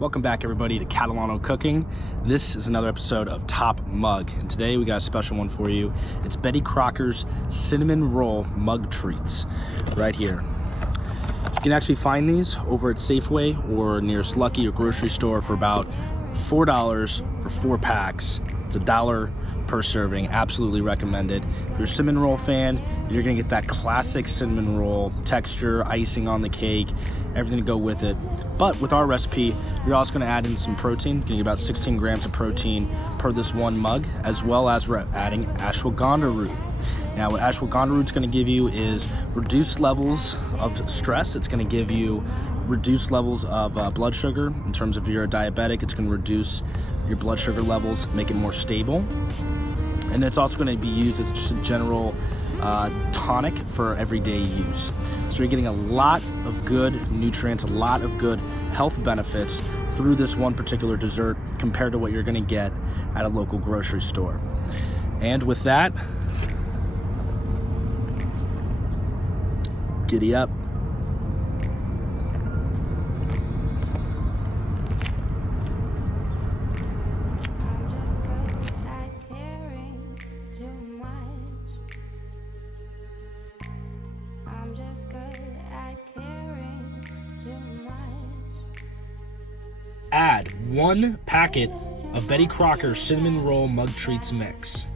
Welcome back everybody to Catalano Cooking. This is another episode of Top Mug, and today we got a special one for you. It's Betty Crocker's Cinnamon Roll Mug Treats right here. You can actually find these over at Safeway or nearest Lucky or grocery store for about $4 for 4 packs. It's $1 per serving. Absolutely recommended. If you're a cinnamon roll fan, you're gonna get that classic cinnamon roll texture, icing on the cake, everything to go with it. But with our recipe, you're also gonna add in some protein. You're gonna get about 16 grams of protein per this one mug, as well as we're adding ashwagandha root. Now what ashwagandha root's gonna give you is reduced levels of stress. It's gonna give you reduced levels of blood sugar. In terms of if you're a diabetic, it's gonna reduce your blood sugar levels, make it more stable. And it's also gonna be used as just a general tonic for everyday use. So you're getting a lot of good nutrients, a lot of good health benefits through this one particular dessert compared to what you're gonna get at a local grocery store. And with that, giddy up. Add 1 packet of Betty Crocker Cinnamon Roll Mug Treats mix.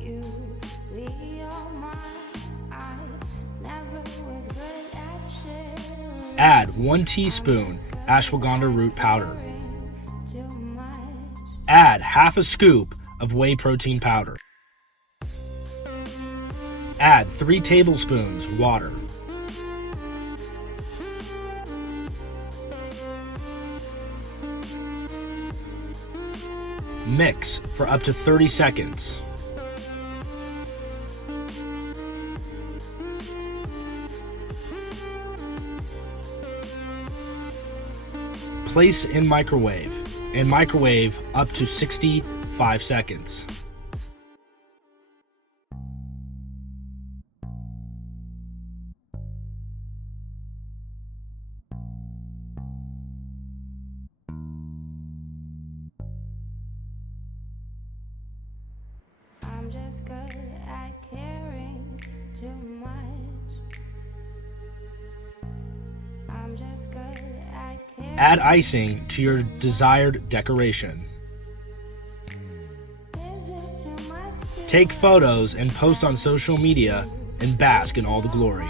Add 1 teaspoon ashwagandha root powder. Add half a scoop of whey protein powder. Add 3 tablespoons water. Mix for up to 30 seconds. Place in microwave and microwave up to 65 seconds. I'm just good at caring too much. I'm just good at caring. Add icing to your desired decoration. Is it too much to Take photos and post on social media and bask in all the glory.